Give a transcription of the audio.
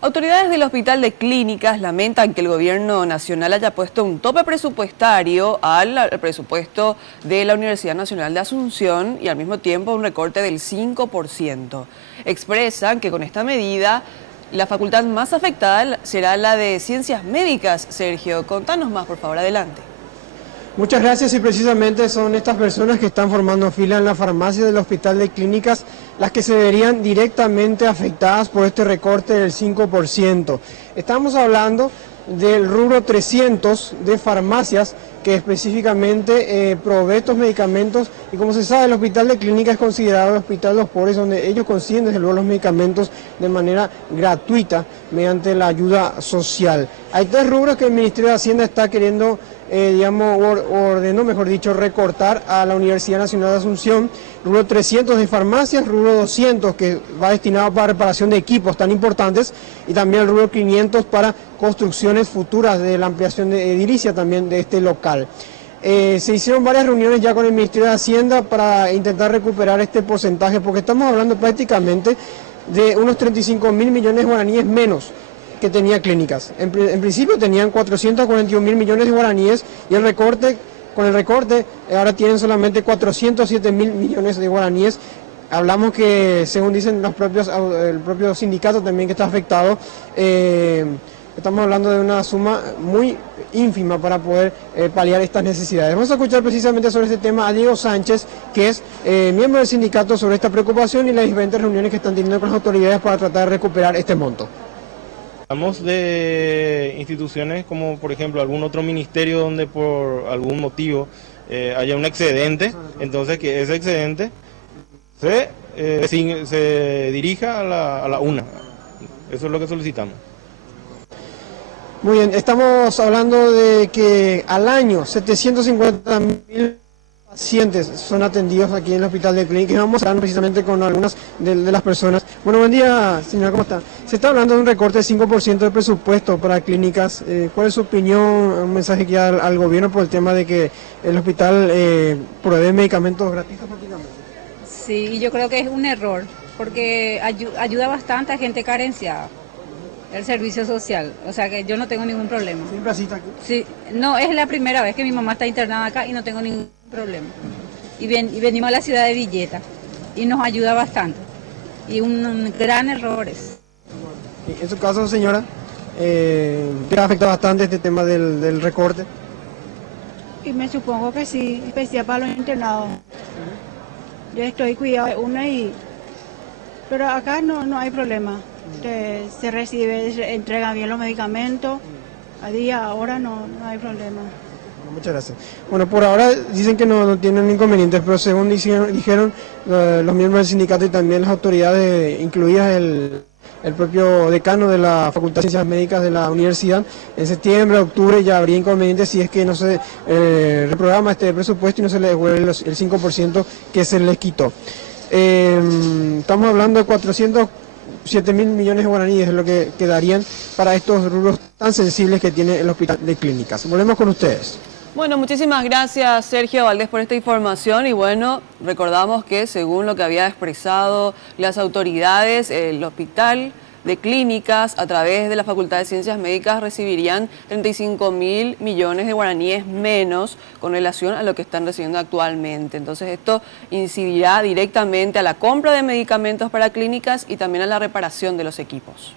Autoridades del Hospital de Clínicas lamentan que el gobierno nacional haya puesto un tope presupuestario al presupuesto de la Universidad Nacional de Asunción y al mismo tiempo un recorte del 5%. Expresan que con esta medida la facultad más afectada será la de Ciencias Médicas. Sergio, contanos más, por favor, adelante. Muchas gracias, y precisamente son estas personas que están formando fila en la farmacia del Hospital de Clínicas las que se verían directamente afectadas por este recorte del 5%. Estamos hablando del rubro 300 de farmacias que específicamente provee estos medicamentos, y como se sabe el Hospital de Clínicas es considerado el hospital de los pobres, donde ellos consiguen desde luego los medicamentos de manera gratuita mediante la ayuda social. Hay tres rubros que el Ministerio de Hacienda está queriendo ordenó, mejor dicho, recortar a la Universidad Nacional de Asunción: rubro 300 de farmacias, rubro 200 que va destinado para reparación de equipos tan importantes, y también el rubro 500 para construcciones futuras de la ampliación de edilicia también de este local. Se hicieron varias reuniones ya con el Ministerio de Hacienda para intentar recuperar este porcentaje, porque estamos hablando prácticamente de unos 35.000 millones de guaraníes menos que tenía Clínicas. En principio tenían 441.000 millones de guaraníes, y con el recorte ahora tienen solamente 407.000 millones de guaraníes. Hablamos que, según dicen el propio sindicato también que está afectado, estamos hablando de una suma muy ínfima para poder paliar estas necesidades. Vamos a escuchar precisamente sobre este tema a Diego Sánchez, que es miembro del sindicato, sobre esta preocupación y las diferentes reuniones que están teniendo con las autoridades para tratar de recuperar este monto. Hablamos de instituciones como, por ejemplo, algún otro ministerio donde por algún motivo haya un excedente, entonces que ese excedente se dirija a la UNA. Eso es lo que solicitamos. Muy bien, estamos hablando de que al año 750.000 pacientes son atendidos aquí en el Hospital de Clínicas, y vamos a hablar precisamente con algunas de las personas. Bueno, buen día, señora, ¿cómo está? Se está hablando de un recorte de 5% de presupuesto para Clínicas. ¿Cuál es su opinión, un mensaje que da al gobierno por el tema de que el hospital provee medicamentos gratuitos prácticamente? Sí, yo creo que es un error, porque ayuda bastante a gente carenciada, el servicio social, o sea que yo no tengo ningún problema. ¿Siempre así está aquí? Sí, no, es la primera vez que mi mamá está internada acá y no tengo ningún problema. Y venimos a la ciudad de Villeta y nos ayuda bastante. Y un gran error es. En su caso, señora, ¿te afecta bastante este tema del recorte? Y me supongo que sí, especial para los internados. Yo estoy cuidado de una pero acá no hay problema. Se recibe, se entregan bien los medicamentos. A día, ahora no hay problema. Muchas gracias. Bueno, por ahora dicen que no tienen inconvenientes, pero según dijeron los miembros del sindicato y también las autoridades, incluidas el propio decano de la Facultad de Ciencias Médicas de la universidad, en septiembre, octubre ya habría inconvenientes si es que no se reprograma este presupuesto y no se le devuelve el 5% que se les quitó. Estamos hablando de 407.000 millones de guaraníes, es lo que quedarían para estos rubros tan sensibles que tiene el Hospital de Clínicas. Volvemos con ustedes. Bueno, muchísimas gracias, Sergio Valdés, por esta información. Y bueno, recordamos que según lo que había expresado las autoridades, el Hospital de Clínicas, a través de la Facultad de Ciencias Médicas, recibirían 35.000 millones de guaraníes menos con relación a lo que están recibiendo actualmente. Entonces esto incidirá directamente a la compra de medicamentos para clínicas y también a la reparación de los equipos.